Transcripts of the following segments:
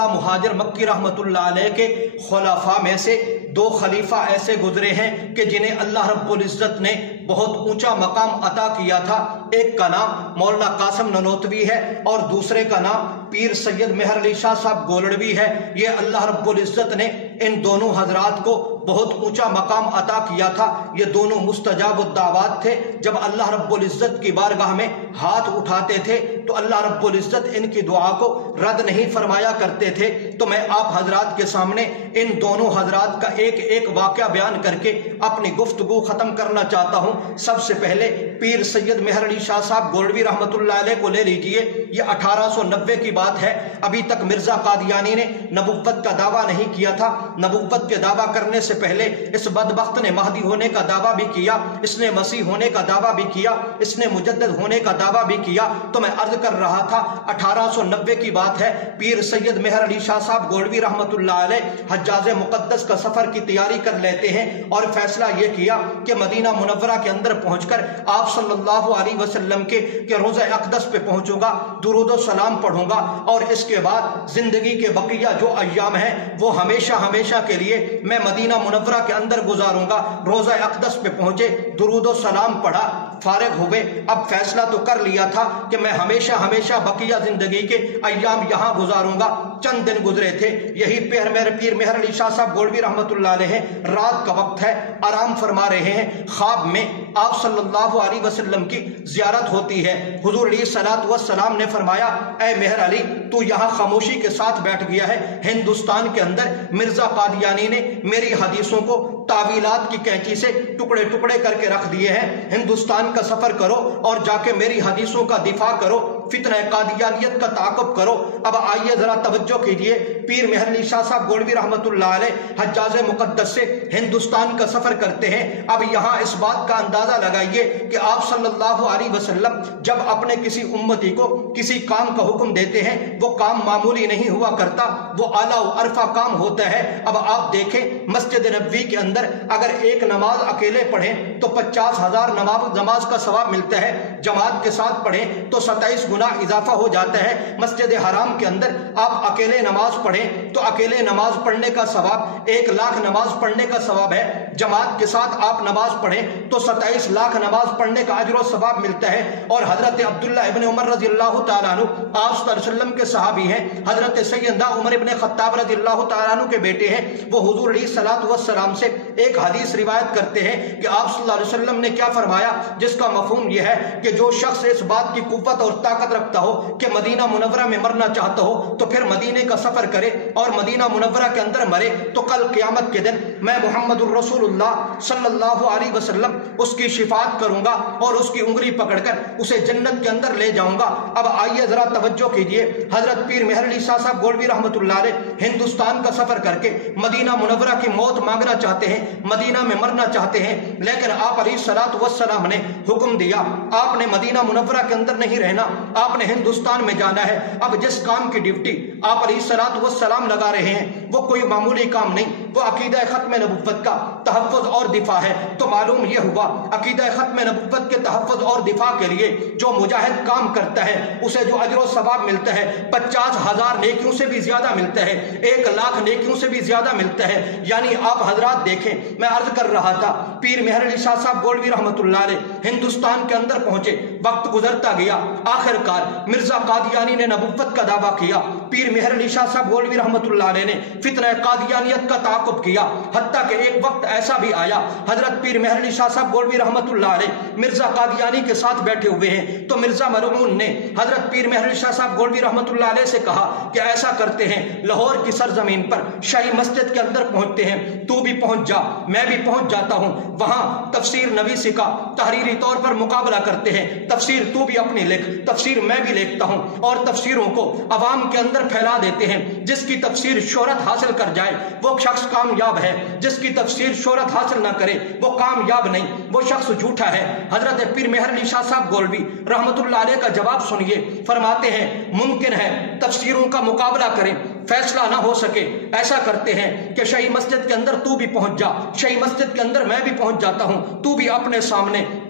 اللہ مہاجر مکی رحمتullah علیہ کے خلفاء میں سے 2 خلیفہ ایسے گزرے ہیں کہ جنہیں اللہ رب العزت نے بہت اونچا مقام عطا کیا تھا۔ ایک کا نام مولانا قاسم ننوتوی ہے اور دوسرے کا نام پیر سید مہر علی شاہ صاحب گولڑوی ہے۔ یہ اللہ رب العزت نے ان دونوں حضرات کو بہت اونچا مقام عطا کیا تھا۔ یہ دونوں مستجاب الدعوات تھے۔ جب اللہ رب العزت کی بارگاہ میں ہاتھ اٹھاتے تھے تو اللہ رب العزت ان کی دعا کو رد نہیں فرمایا کرتے تھے۔ تو میں آپ حضرات کے سامنے ان دونوں حضرات کا ایک ایک واقعہ بیان کر کے اپنی گفتگو ختم کرنا چاہتا ہوں۔ سب سے پہلے پیر سید مہر علی شاہ صاحب گولڑوی رحمتullah علیہ کو لے لیجئے۔ یہ 1890 کی بات ہے۔ ابھی تک مرزا قادیانی نے نبوت کا دعویٰ نہیں کیا تھا۔ نبوت کے دعویٰ کرنے سے پہلے اس بدبخت نے مہدی ہونے کا دعویٰ بھی کیا، اس نے مسیح ہونے کا دعویٰ بھی کیا، اس نے مجدد ہونے کا دعویٰ بھی کیا۔ تو میں عرض کر رہا تھا 1890 کی بات ہے۔ پیر سید مہر علی شاہ صاحب گولڑوی رحمتullah علیہ حجاز مقدس کا سفر کی تیاری کر لیتے ہیں اور فیصلہ یہ کیا کہ مدینہ منورہ کے اندر پہنچ کر آپ صلی اللہ علیہ وسلم کے روضہ اقدس پہ پہنچوں گا، درود و سلام پڑھوں گا، اور اس کے بعد زندگی کے بقیہ جو ایام ہیں وہ ہمیشہ ہمیشہ کے لیے میں مدینہ منورہ کے اندر گزاروں گا۔ روضہ اقدس پہ پہنچے، درود و سلام پڑھا، فارغ ہوئے۔ اب فیصلہ تو کر لیا تھا کہ میں ہمیشہ ہمیشہ بقیہ زندگی کے ایام یہاں گزاروں گا۔ چند دن گزرے تھے، یہی پیر مہر علی شاہ صاحب گولڑوی رحمتullah علیہ رات کا وقت ہے، آرام فرما رہے ہیں۔ خواب میں آپ صلی اللہ علیہ وسلم کی زیارت ہوتی ہے۔ حضور علیہ الصلوۃ والسلام نے فرمایا، اے مہر علی، تو یہاں خاموشی کے ساتھ بیٹھ گیا ہے۔ ہندوستان کے اندر مرزا قادیانی نے میری حدیثوں کو تعویلات کی کینچی سے ٹکڑے ٹکڑے کر کے رکھ دیے ہیں۔ ہندوستان کا سفر کرو اور جا کے میری حدیثوں کا دفاع کرو، فتنہ قادیانیت کا تعاقب کرو۔ اب آئیے ذرا توجہ کیجئے، پیر مہر علی شاہ صاحب گولڑوی رحمتullah علیہ حجاز مقدس سے ہندوستان کا سفر کرتے ہیں۔ اب یہاں اس بات کا اندازہ لگائیے کہ آپ صلی اللہ علیہ وسلم جب اپنے کسی امتی کو کسی کام کا حکم دیتے ہیں وہ کام معمولی نہیں ہوا کرتا، وہ اعلیٰ و عرفہ کام ہوتا ہے۔ اب آپ دیکھیں مسجد نبوی کے اندر اگر ایک نماز اکیلے پڑھیں تو 50,000 نماز کا ثواب ملتا ہے، جماعت کے ساتھ پڑھیں تو 27 گنا اضافہ ہو جاتا ہے۔ مسجد حرام کے اندر آپ اکیلے نماز پڑھیں تو اکیلے نماز پڑھنے کا ثواب 1 لاکھ نماز پڑھنے کا ثواب ہے۔ جماعت کے ساتھ آپ نماز پڑھیں تو 27 لاکھ نماز پڑھنے کا اجر و ثواب ملتا ہے۔ اور حضرت عبداللہ ابن عمر رضی اللہ تعالیٰ عنہ آپ صلی اللہ علیہ وسلم کے صحابی ہیں، حضرت سیدنا عمر ابن خطاب رضی اللہ تعالیٰ عنہ کے بیٹے ہیں۔ وہ حضور علیہ الصلوۃ والسلام سے ایک حدیث روایت کرتے ہیں کہ آپ صلی اللہ علیہ وسلم نے کیا فرمایا، جس کا مفہوم یہ ہے کہ جو شخص اس بات کی قوت اور طاقت رکھتا ہو کہ مدینہ منورہ میں مرنا چاہتا ہو تو پھر مدینے کا سفر کرے اور مدینہ منورہ کے اندر مرے تو کل قیامت کے دن میں محمد الرسول اللہ صلی اللہ علیہ وسلم اس کی شفاعت کروں گا اور اس کی انگلی پکڑ کر اسے جنت کے اندر لے جاؤں گا۔ اب آئیے ذرا توجہ کیجئے، حضرت پیر مہر علی شاہ صاحب گولڑوی رحمتullah علیہ ہندوستان کا سفر کر کے مدینہ منورہ کی موت مانگنا چاہتے ہیں، مدینہ میں مرنا چاہتے ہیں، لیکن آپ علیہ الصلوۃ والسلام نے حکم دیا آپ نے مدینہ منورہ کے اندر نہیں رہنا، آپ نے ہندوستان میں جانا ہے۔ اب جس کام کی ڈیوٹی آپ علیہ الصلوۃ والسلام لگا رہے ہیں وہ کوئی معمولی کام نہیں، وہ عقیدہ ختم نبوت کا تحفظ اور دفاع ہے۔ تو معلوم یہ ہوا عقیدہ ختم نبوت کے تحفظ اور دفاع کے لیے جو مجاہد کام کرتا ہے اسے جو اجر و ثواب ملتا ہے 50,000 نیکیوں سے بھی زیادہ ملتا ہے، 1 لاکھ نیکیوں سے بھی زیادہ ملتا ہے۔ یعنی آپ حضرات دیکھیں، میں عرض کر رہا تھا پیر مہر علی شاہ صاحب گولڑوی رحمتullah علیہ ہندوستان کے اندر پہنچے، وقت گزرتا گیا، آخر کار مرزا قادیانی نے نبوت کا دعویٰ کیا۔ پیر مہر علی شاہ صاحب گولڑوی رحمتullah علیہ نے فتنہ قادیانیت کا تعاقب کیا، حتیٰ کہ ایک وقت ایسا بھی آیا حضرت پیر مہر علی شاہ صاحب گولڑوی رحمتullah علیہ مرزا قادیانی کے ساتھ بیٹھے ہوئے ہیں تو مرزا ملعون نے حضرت پیر مہر علی شاہ صاحب گولڑوی رحمتullah علیہ سے کہا کہ ایسا کرتے ہیں لاہور کی سرزمین پر شاہی مسجد کے اندر پہنچتے ہیں، تو بھی پہنچ جا، میں بھی پہنچ جاتا ہوں، وہاں تفسیر نویسی کا تحریری طور پر مقابلہ کرتے ہیں، تفسیر تو بھی اپنی لکھ، تفسیر میں بھی لکھتا ہوں، اور تفسیروں کو عوام کے اندر پھیلا دیتے ہیں۔ جس کی تفسیر شہرت حاصل کر جائے وہ شخص کامیاب ہے، جس کی تفسیر شہرت حاصل نہ کرے وہ کامیاب نہیں، وہ شخص جھوٹا ہے۔ حضرت پیر مہر علی شاہ صاحب گولڑوی رحمتullah علیہ کا جواب سنیے، فرماتے ہیں ممکن ہے تفسیروں کا مقابلہ کریں، فیصلہ نہ ہو سکے، ایسا کرتے ہیں کہ شاہی مسجد کے اندر تو بھی پہنچ جا، شاہی مسجد کے اندر میں بھی پہنچ جاتا ہوں، تو بھی اپنے سامنے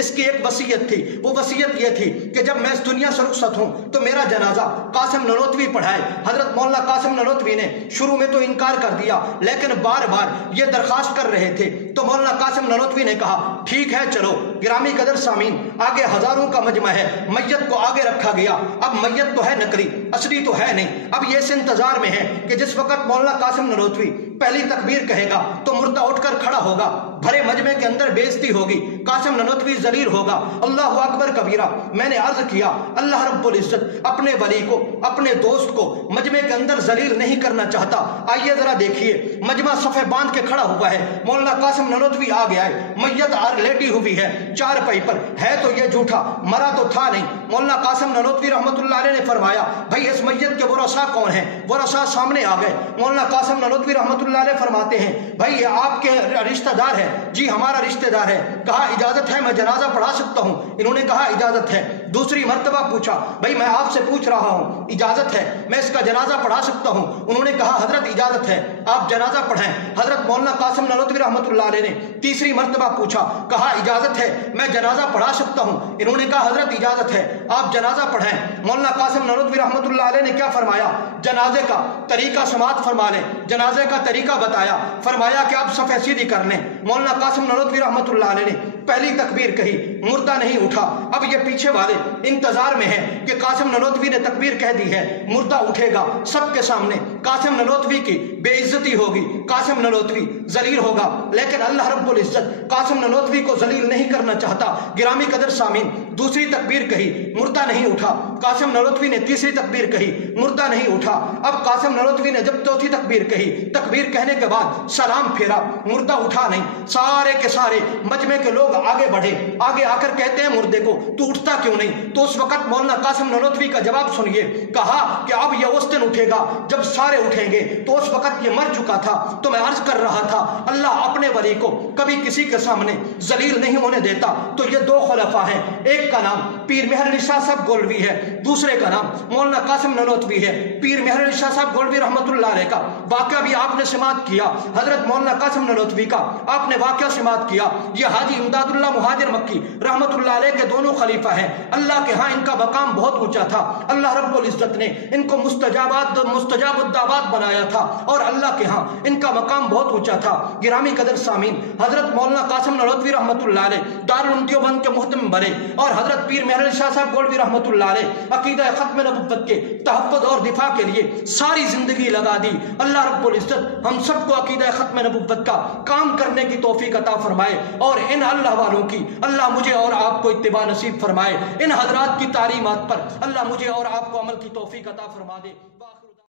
اس کی ایک وصیت تھی. وہ وصیت یہ تھی کہ جب میں اس دنیا سے رخصت ہوں تو میرا جنازہ قاسم نانوتوی پڑھائے. حضرت مولانا قاسم نانوتوی نے شروع میں تو انکار کر دیا، لیکن بار بار یہ درخواست کر رہے تھے. تو مولانا قاسم نانوتوی نے کہا ٹھیک ہے چلو. گرامی قدر سامعین، آگے ہزاروں کا مجمع ہے، میت کو آگے رکھا گیا. اب میت تو ہے نقلی، اصلی تو ہے نہیں. اب یہ اس انتظار میں ہے کہ جس وقت مولانا قاسم نانوتوی پہلی تکبیر کہے گا تو مردہ اٹھ کر کھڑا ہوگا، بھرے مجمع کے اندر بےزتی ہوگی، قاسم نانوتوی ذلیل ہوگا. اللہ اکبر کبیرہ. میں نے عرض کیا اللہ رب العزت اپنے ولی کو، اپنے دوست کو مجمع کے اندر ذلیل نہیں کرنا چاہتا. آئیے ذرا دیکھیے، مجمع صفے باندھ کے کھڑا ہوا ہے، مولانا قاسم نانوتوی آ گیا ہے، میت لیٹی ہوئی ہے چارپائی پر. ہے تو یہ جھوٹا، مرا تو تھا نہیں. مولانا قاسم نانوتوی رحمۃ اللہ علیہ نے فرمایا بھائی اس میت کے ورثاء کون ہیں؟ ورثاء سامنے آ گئے. مولانا قاسم نانوتوی رحمۃ اللہ علیہ فرماتے ہیں بھائی یہ آپ کے رشتہ دار ہے. جی ہمارا رشتہ دار ہے. کہا اجازت ہے میں جنازہ پڑھا سکتا ہوں؟ انہوں نے کہا اجازت ہے. دوسری مرتبہ پوچھا بھائی میں آپ سے پوچھ رہا ہوں، اجازت ہے میں اس کا جنازہ پڑھا سکتا ہوں؟ انہوں نے کہا حضرت اجازت ہے آپ جنازہ پڑھیں. حضرت مولانا قاسم نانوتوی رحمۃ اللہ علیہ نے تیسری مرتبہ پوچھا، کہا اجازت ہے میں جنازہ پڑھا سکتا ہوں؟ انہوں نے کہا حضرت اجازت ہے آپ جنازہ پڑھیں. مولانا قاسم نانوتوی رحمۃ اللہ علیہ نے کیا فرمایا؟ جنازے کا طریقہ سماعت فرما لیں. جنازے کا طریقہ بتایا، فرمایا کہ آپ صفحہ سیدھی کر لیں. مولانا قاسم نانوتوی رحمۃ اللہ علیہ نے پہلی تکبیر کہی، مردہ نہیں اٹھا. اب یہ پیچھے والے انتظار میں ہیں کہ قاسم نانوتوی نے تکبیر کہہ دی ہے، مردہ اٹھے گا. سب کے سامنے قاسم نانوتوی کی بے عزتی ہوگی، قاسم نانوتوی ذلیل ہوگا. لیکن اللہ رب العزت قاسم نانوتوی کو ذلیل نہیں کرنا چاہتا. گرامی قدر سامعین، دوسری تکبیر کہی، مردہ نہیں اٹھا. قاسم نانوتوی نے تیسری تکبیر کہی، مردہ نہیں اٹھا. اب قاسم نانوتوی نے جب چوتھی تکبیر کہی، تکبیر کہنے کے بعد سلام پھیرا، مردہ اٹھا نہیں. سارے کے سارے مجمع کے لوگ آگے بڑھے، آگے آ کر کہتے ہیں مردے کو تو اٹھتا کیوں نہیں؟ تو اس وقت مولانا قاسم نانوتوی کا جواب سنیے. کہا کہ اب یہ اس دن اٹھے گا جب سارے اٹھیں گے. تو اس وقت یہ مر چکا تھا. تو میں عرض کر رہا تھا اللہ اپنے ولی کو کبھی کسی کے سامنے ذلیل نہیں ہونے دیتا. تو یہ دو خلفاء ہیں، ایک کا نام پیر مہر علی شاہ صاحب گولوی ہے، دوسرے کا نام مولانا قاسم نانوتوی ہے. پیر مہر علی شاہ صاحب گولوی رحمۃ اللہ علیہ کا واقعہ بھی آپ نے سماعت کیا، حضرت مولانا قاسم نانوتوی کا آپ نے واقعہ سماعت کیا. یہ حاجی امداد اللہ مہاجر مکی رحمۃ اللہ علیہ کے دونوں خلیفہ ہیں. اللہ کے ہاں ان کا مقام بہت اونچا تھا. اللہ رب العزت نے ان کو مستجاب الدعوات بنایا تھا اور اللہ کے ہاں ان کا مقام بہت اونچا تھا. گرامی قدر سامعین، حضرت مولانا قاسم نانوتوی رحمۃ اللہ علیہ دارالعلوم دیوبند کے محتمم بنے اور حضرت پیر مہر علی شاہ صاحب گولوی رحمۃ اللہ علیہ عقیدہ ختم نبوت کے تحفظ اور دفاع کے لیے ساری زندگی لگا دی. اللہ رب العزت ہم سب کو عقیدہ ختم نبوت کا کام کرنے کی توفیق عطا فرمائے اور ان اللہ والوں کی اللہ مجھے اور آپ کو اتباع نصیب فرمائے. ان حضرات کی تعلیمات پر اللہ مجھے اور آپ کو عمل کی توفیق عطا فرما دے.